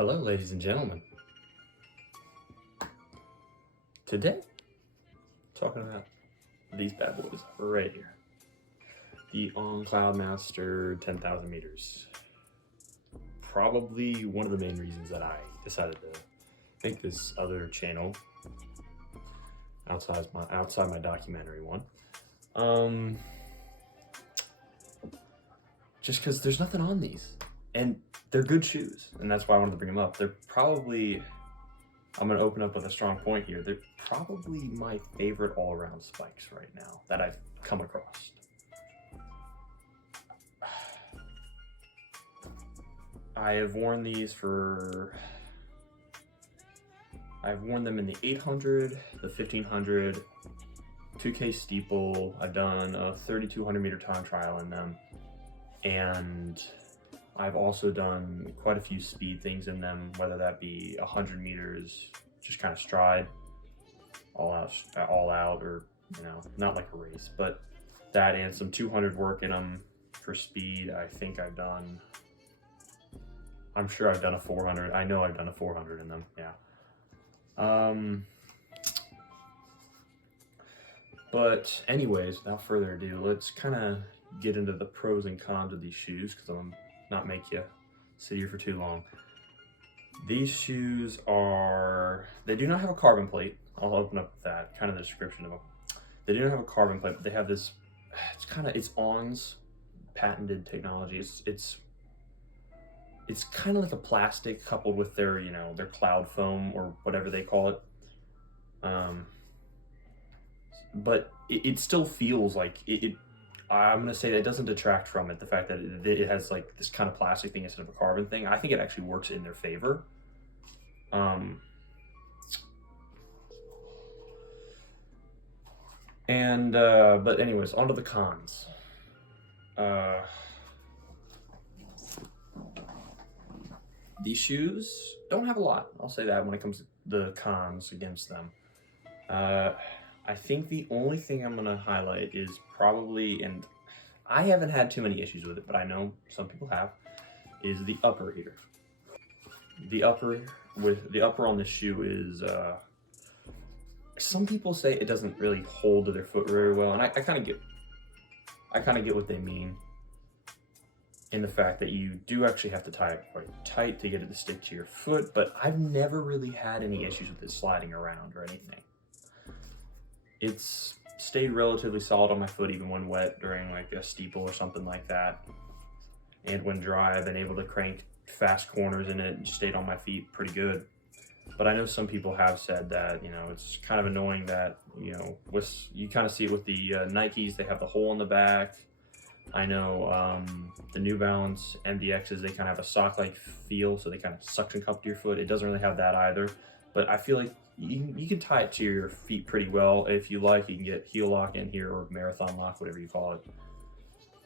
Hello, ladies and gentlemen. Today, talking about these bad boys right here. The On Cloudmaster 10,000 meters. Probably one of the main reasons that I decided to make this other channel outside my documentary one. Just because there's nothing on these, and they're good shoes, and that's why I wanted to bring them up. They're probably, I'm going to open up with a strong point here. They're probably my favorite all-around spikes right now that I've come across. I have worn these I've worn them in the 800, the 1500, 2K steeple. I've done a 3,200 meter time trial in them. And I've also done quite a few speed things in them, whether that be 100 meters, just kind of stride, all out, or, you know, not like a race, but that and some 200 work in them for speed. I'm sure I've done a 400. I know I've done a 400 in them, yeah. But anyways, without further ado, let's kind of get into the pros and cons of these shoes, because I'm not make you sit here for too long. These shoes they do not have a carbon plate. I'll open up that, kind of the description of them. They do not have a carbon plate, but they have this, it's On's patented technology. It's kind of like a plastic coupled with their, you know, their cloud foam or whatever they call it. But it still feels like I'm gonna say that it doesn't detract from it, the fact that it has like this kind of plastic thing instead of a carbon thing. I think it actually works in their favor. But anyways, on to the cons. These shoes don't have a lot, I'll say that, when it comes to the cons against them. I think the only thing I'm gonna highlight is probably, and I haven't had too many issues with it, but I know some people have, is the upper here. The upper on this shoe is, some people say it doesn't really hold to their foot very well, and I kind of get what they mean, in the fact that you do actually have to tie it quite tight to get it to stick to your foot, but I've never really had any issues with it sliding around or anything. It's stayed relatively solid on my foot even when wet during like a steeple or something like that. And when dry, I've been able to crank fast corners in it and stayed on my feet pretty good. But I know some people have said that, you know, it's kind of annoying that, you know, you kind of see it with the Nikes, they have the hole in the back. I know the New Balance MDXs, they kind of have a sock-like feel, so they kind of suction cup to your foot. It doesn't really have that either, but I feel like you can tie it to your feet pretty well. If you like, you can get heel lock in here or marathon lock, whatever you call it,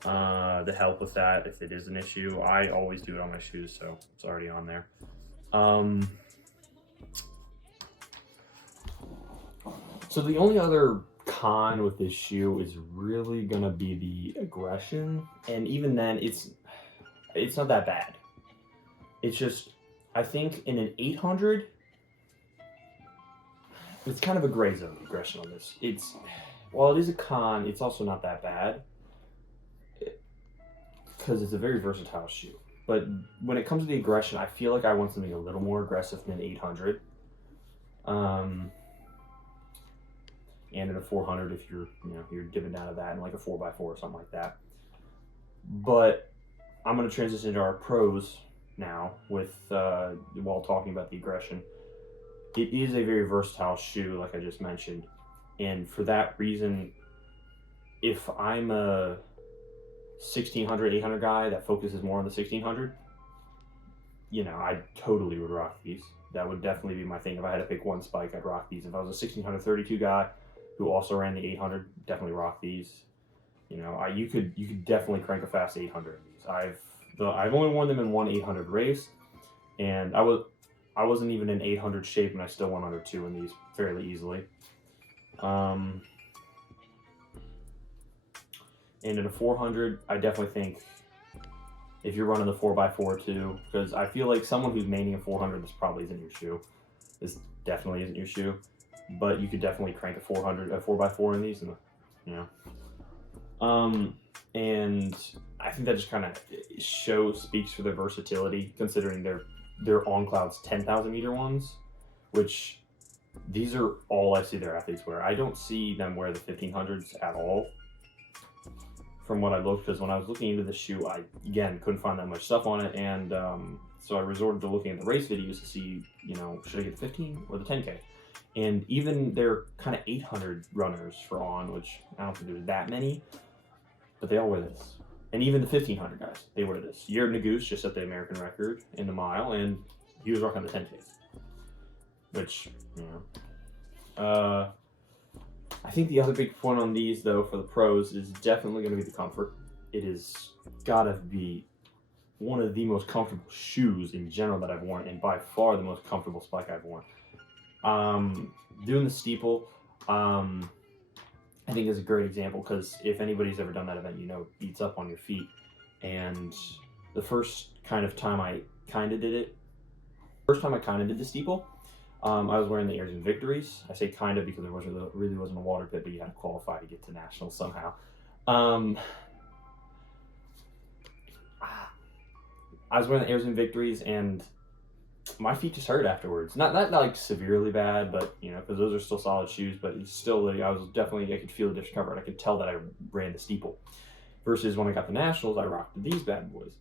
to help with that if it is an issue. I always do it on my shoes, so it's already on there. So the only other con with this shoe is really gonna be the aggression, and even then it's not that bad. It's just, I think in an 800, it's kind of a gray zone aggression on this. While it is a con, it's also not that bad, because it's a very versatile shoe. But when it comes to the aggression, I feel like I want something a little more aggressive than 800. And in a 400 if you're dipping out of that, and like a 4x4 or something like that. But I'm going to transition into our pros now while talking about the aggression. It is a very versatile shoe, like I just mentioned, and for that reason, if I'm a 1600, 800 guy that focuses more on the 1600, you know, I totally would rock these. That would definitely be my thing. If I had to pick one spike, I'd rock these. If I was a 1632 guy who also ran the 800, definitely rock these. You know, you could definitely crank a fast 800 of these. I've only worn them in one 800 race, and I wasn't even in 800 shape, and I still went under 2 in these fairly easily. And in a 400, I definitely think If you're running the 4x4 too, because I feel like someone who's maining a 400, this probably isn't your shoe. This definitely isn't your shoe, but you could definitely crank a 4x4 in these, and and I think that just kind of speaks for their versatility, considering they're On Cloud's 10,000 meter ones, which these are all I see their athletes wear. I don't see them wear the 1500s at all. From what I looked, because when I was looking into the shoe, I again couldn't find that much stuff on it, and so I resorted to looking at the race videos to see, should I get the 15 or the 10K? And even their kind of 800 runners for On, which I don't think there's that many, but they all wear this. And even the 1500 guys, they wear this. Jared Naguse just set the American record in the mile, and he was rocking the 10K, which, I think the other big point on these, though, for the pros is definitely going to be the comfort. It is gotta be one of the most comfortable shoes in general that I've worn, and by far the most comfortable spike I've worn. Doing the steeple, I think is a great example, because if anybody's ever done that event, it beats up on your feet. And the first time I kind of did the steeple, I was wearing the Airs and Victories. I say kind of because there really wasn't a water pit, but you had to qualify to get to nationals somehow. I was wearing the Airs and Victories, and my feet just hurt afterwards. Not like severely bad, but because those are still solid shoes. But it's still, I could feel the discomfort. I could tell that I ran the steeple. Versus when I got the nationals, I rocked these bad boys,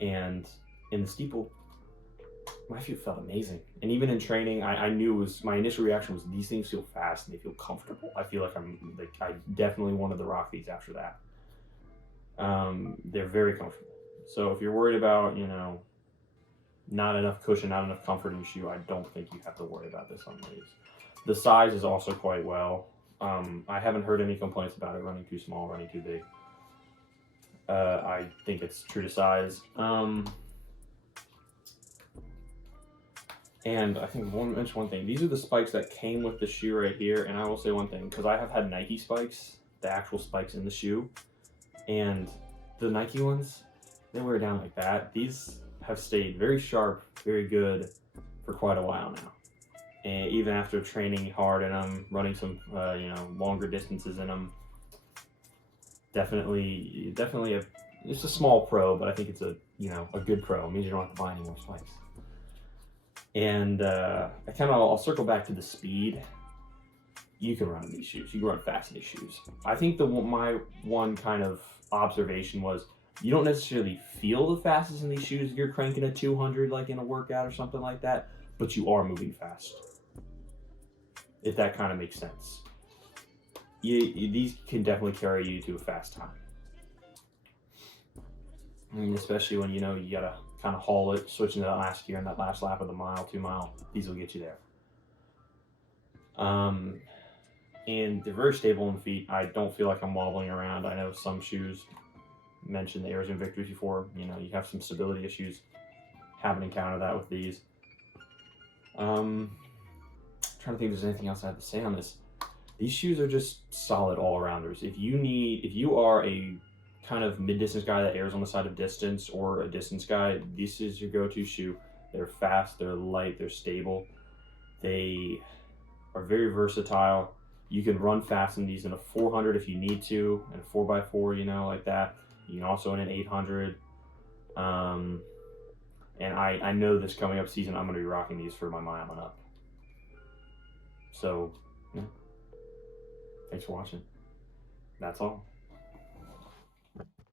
and in the steeple, my feet felt amazing. And even in training, I knew my initial reaction was, these things feel fast and they feel comfortable. I feel like I definitely wanted to rock these after that. They're very comfortable. So if you're worried about, not enough cushion, not enough comfort in your shoe, I don't think you have to worry about this on these. The size is also quite well. I haven't heard any complaints about it running too small, running too big. I think it's true to size. And I think I want to mention one thing. These are the spikes that came with the shoe right here. And I will say one thing, because I have had Nike spikes, the actual spikes in the shoe. And the Nike ones, they wear down like that. These have stayed very sharp, very good for quite a while now. And even after training hard in them, running some, longer distances in them, definitely it's a small pro, but I think it's a good pro. It means you don't have to buy any more spikes. And I'll circle back to the speed. You can run in these shoes. You can run fast in these shoes. I think my one kind of observation was, you don't necessarily feel the fastest in these shoes if you're cranking a 200 like in a workout or something like that, but you are moving fast. If that kind of makes sense. These can definitely carry you to a fast time. I mean, especially when you gotta kind of haul it, switching to that last gear in that last lap of the 2 mile. These will get you there. And they're very stable in the feet. I don't feel like I'm wobbling around. I know some shoes, mentioned the Airs and Victories before, you have some stability issues. Haven't encountered that with these. Trying to think if there's anything else I have to say on this. These shoes are just solid all-arounders. If you are a kind of mid-distance guy that airs on the side of distance, or a distance guy, this is your go-to shoe. They're fast, they're light, they're stable. They are very versatile. You can run fast in these in a 400 if you need to, and a 4x4, like that. You can also in an 800. And I know this coming up season, I'm going to be rocking these for my mile and up. So, yeah. Thanks for watching. That's all.